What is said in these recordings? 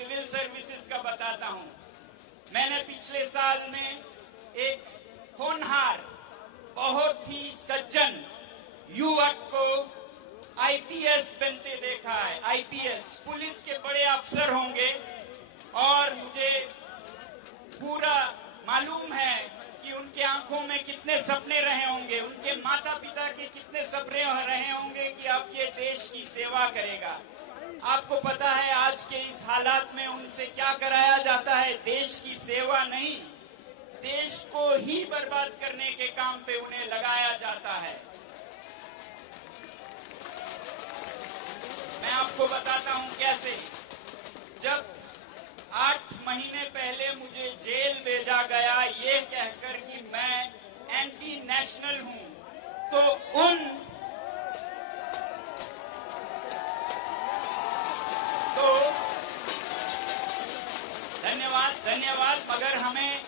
Civil services का बताता हूं। मैंने पिछले साल में एक होनहार, बहुत ही सज्जन युवक को आईपीएस बनते देखा है। आईपीएस पुलिस के बड़े अफसर होंगे और मुझे पूरा मालूम है कि उनके आंखों में कितने सपने रहे होंगे, उनके माता पिता के कितने सपने रहे होंगे कि अब ये देश की सेवा करेगा। आपको पता है आज के इस हालात में उनसे क्या कराया जाता है? देश की सेवा नहीं, देश को ही बर्बाद करने के काम पे उन्हें लगाया जाता है। मैं आपको बताता हूं कैसे। जब 8 महीने पहले मुझे जेल भेजा गया ये कहकर कि मैं एंटी नेशनल हूं, तो धन्यवाद, मगर हमें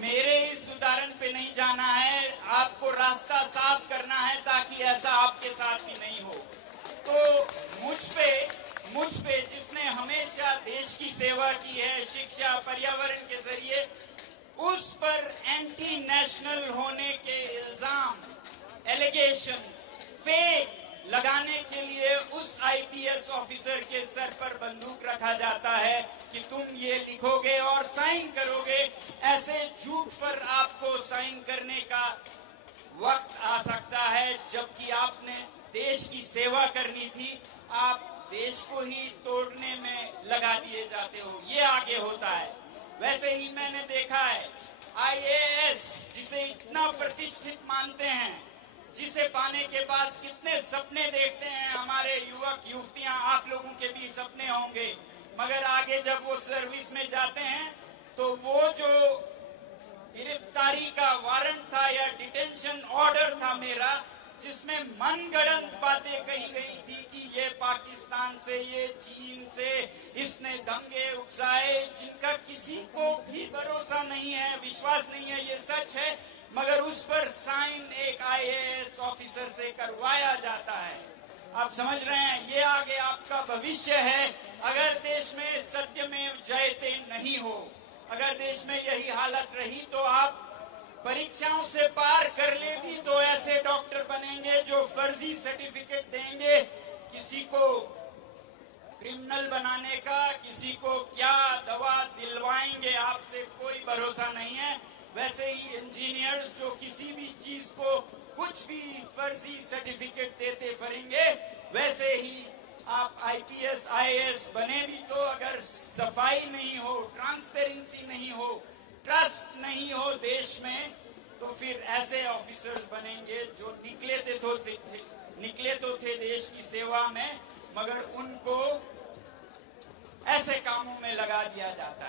मेरे इस उदाहरण पे नहीं जाना है, आपको रास्ता साफ करना है ताकि ऐसा आपके साथ भी नहीं हो। तो मुझ पे जिसने हमेशा देश की सेवा की है, शिक्षा, पर्यावरण के जरिए, उस पर एंटी नेशनल होने के इल्जाम, एलिगेशन, फेक लगाने के लिए उस आईपीएस ऑफिसर के सर पर बंदूक रखा जाता है कि तुम ये लिखोगे और साइन करोगे। ऐसे झूठ पर आपको साइन करने का वक्त आ सकता है, जबकि आपने देश की सेवा करनी थी, आप देश को ही तोड़ने में लगा दिए जाते हो। ये आगे होता है। वैसे ही मैंने देखा है आईएएस, जिसे इतना प्रतिष्ठित मानते हैं, जिसे पाने के बाद कितने सपने देखते हैं हमारे युवक युवतियां, आप लोगों के भी सपने होंगे, मगर आगे जब वो सर्विस में जाते हैं तो वो जो गिरफ्तारी का वारंट था या डिटेंशन ऑर्डर था मेरा, जिसमें मनगढ़ंत बातें कही गई थी कि ये पाकिस्तान से, ये चीन से इसने दंगे उकसाए, जिनका किसी को भी भरोसा नहीं है, विश्वास नहीं है, ये सच है, मगर उस पर साइन एक आईएएस ऑफिसर से करवाया जाता है। आप समझ रहे हैं, ये आगे आपका भविष्य है। अगर देश में सत्यमेव जयते नहीं हो, अगर देश में यही हालत रही, तो आप परीक्षाओं से पार कर ले भी तो ऐसे डॉक्टर बनेंगे जो फर्जी सर्टिफिकेट देंगे, किसी को क्रिमिनल बनाने का, किसी को क्या दवा दिलवाएंगे, आपसे कोई भरोसा नहीं है। वैसे ही इंजीनियर्स जो किसी भी चीज को कुछ भी फर्जी सर्टिफिकेट देते फिरेंगे, वैसे ही आप आईपीएस आईएएस बने भी तो अगर सफाई नहीं हो, ट्रांसपेरेंसी नहीं हो, ट्रस्ट नहीं हो देश में, तो फिर ऐसे ऑफिसर्स बनेंगे जो निकले तो थे देश की सेवा में, मगर उनको ऐसे कामों में लगा दिया जाता है।